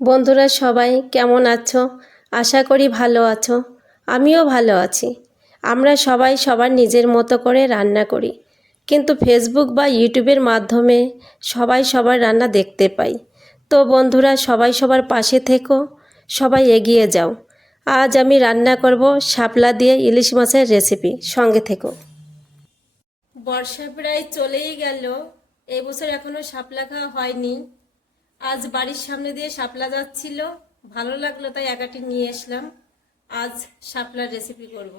বন্ধুরা সবাই কেমন আছো? আশা করি ভালো আছো। আমিও ভালো আছি। আমরা সবাই সবার নিজের মতো করে রান্না করি, কিন্তু ফেসবুক বা ইউটিউবের মাধ্যমে সবাই সবার রান্না দেখতে পাই। তো বন্ধুরা সবাই সবার পাশে থেকো, সবাই এগিয়ে যাও। আজ আমি রান্না করব শাপলা দিয়ে ইলিশ মাছের রেসিপি। সঙ্গে থেকো। বর্ষা প্রায় চলেই গেল, এই বছর এখনো শাপলা খাওয়া হয়নি। আজ বাড়ির সামনে দিয়ে শাপলা যাচ্ছিল, ভালো লাগলো তাই একাটি নিয়ে আসলাম। আজ শাপলার রেসিপি করব।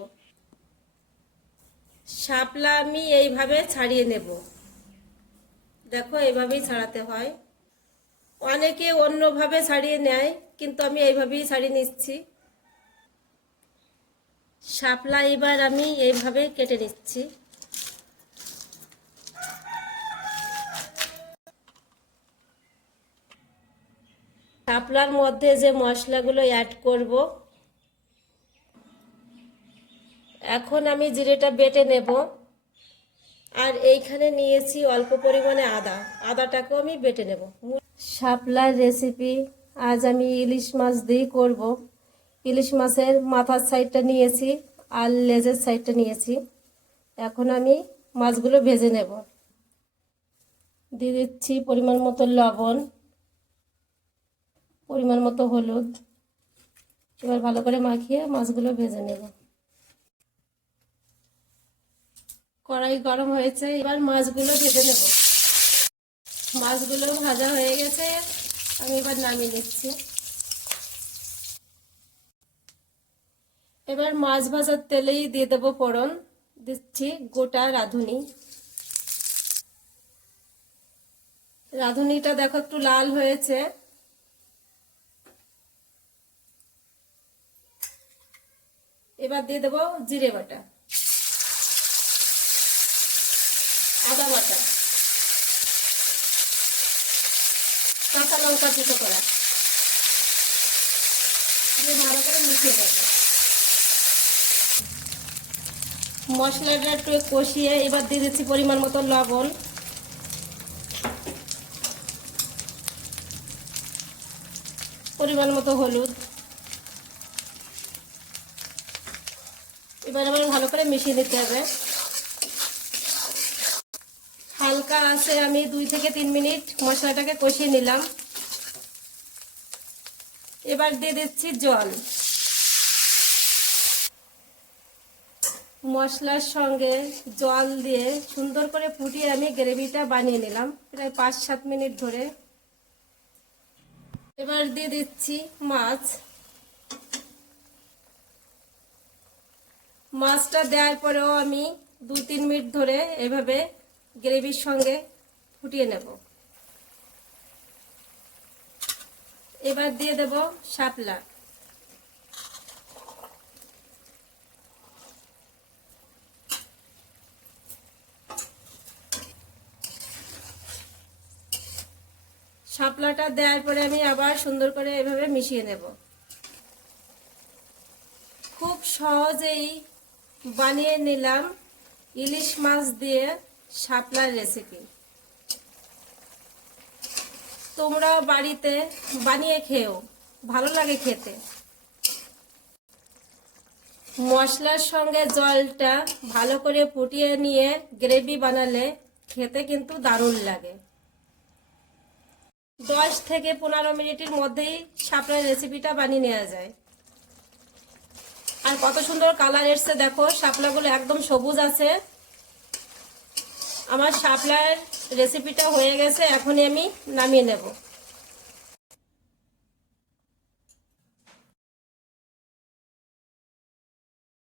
শাপলা আমি এইভাবে ছাড়িয়ে নেব। দেখো এইভাবেই ছাড়াতে হয়। অনেকে অন্যভাবে ছাড়িয়ে নেয়, কিন্তু আমি এইভাবেই ছাড়িয়ে নিচ্ছি। শাপলা এবার আমি এইভাবে কেটে নিচ্ছি। শাপলার মধ্যে যে মশলাগুলো অ্যাড করব, এখন আমি জিরেটা বেটে নেব। আর এইখানে নিয়েছি অল্প পরিমাণে আদাটাকেও আমি বেটে নেব। শাপলার রেসিপি আজ আমি ইলিশ মাছ দিয়ে করব। ইলিশ মাছের মাথার সাইডটা নিয়েছি আর লেজের সাইডটা নিয়েছি। এখন আমি মাছগুলো ভেজে নেব। দিয়ে দিচ্ছি পরিমাণ মতো লবণ, পরিমাণ মতো হলুদ। এবার ভালো করে মাখিয়ে মাছগুলো ভেজে নেব। কড়াই গরম হয়েছে, এবার মাছগুলো ভেজে নেব। মাছগুলো ভাজা হয়ে গেছে, আমি এবার নামিয়ে নিচ্ছি। এবার মাছ ভাজার তেলেই দিয়ে দেবো ফোড়ন। দিচ্ছি গোটা রাঁধুনি। রাঁধুনিটা দেখো একটু লাল হয়েছে। এবার দিয়ে দেবো জিরে বাটা, আদা বাটা, কাঁচা লঙ্কা কুচো করা, দিয়ে ভালো করে মিশিয়ে দেবো। মশলাটা একটু কষিয়ে এবার দিয়ে দিচ্ছি পরিমাণ মতো লবণ, পরিমাণ মতো হলুদ। এবার আবার ভালো করে মিশিয়ে দিতে হবে। হালকা আছে আমি 2 থেকে 3 মিনিট মশলাটাকে কষিয়ে নিলাম। এবার দিয়ে দিচ্ছি জল। মশলার সঙ্গে জল দিয়ে সুন্দর করে ফুটিয়ে আমি গ্রেভিটা বানিয়ে নিলাম প্রায় 5-7 মিনিট ধরে। এবার দিয়ে দিচ্ছি মাছটা দেওয়ার পরেও আমি 2-3 মিনিট ধরে এভাবে গ্রেভির সঙ্গে ফুটিয়ে নেব। এবার দিয়ে দেব শাপলা। শাপলাটা দেওয়ার পরে আমি আবার সুন্দর করে এভাবে মিশিয়ে নেব। খুব সহজেই বানিয়ে নিলাম ইলিশ মাছ দিয়ে শাপলার রেসিপি। তোমরাও বাড়িতে বানিয়ে খেও, ভালো লাগে খেতে। মশলার সঙ্গে জলটা ভালো করে ফুটিয়ে নিয়ে গ্রেভি বানালে খেতে কিন্তু দারুণ লাগে। 10 থেকে 15 মিনিটের মধ্যেই শাপলার রেসিপিটা বানিয়ে নেওয়া যায়। আর কত সুন্দর কালার এসছে দেখো, শাপলাগুলো একদম সবুজ আছে। আমার শাপলার রেসিপিটা হয়ে গেছে, এখনই আমি নামিয়ে নেব।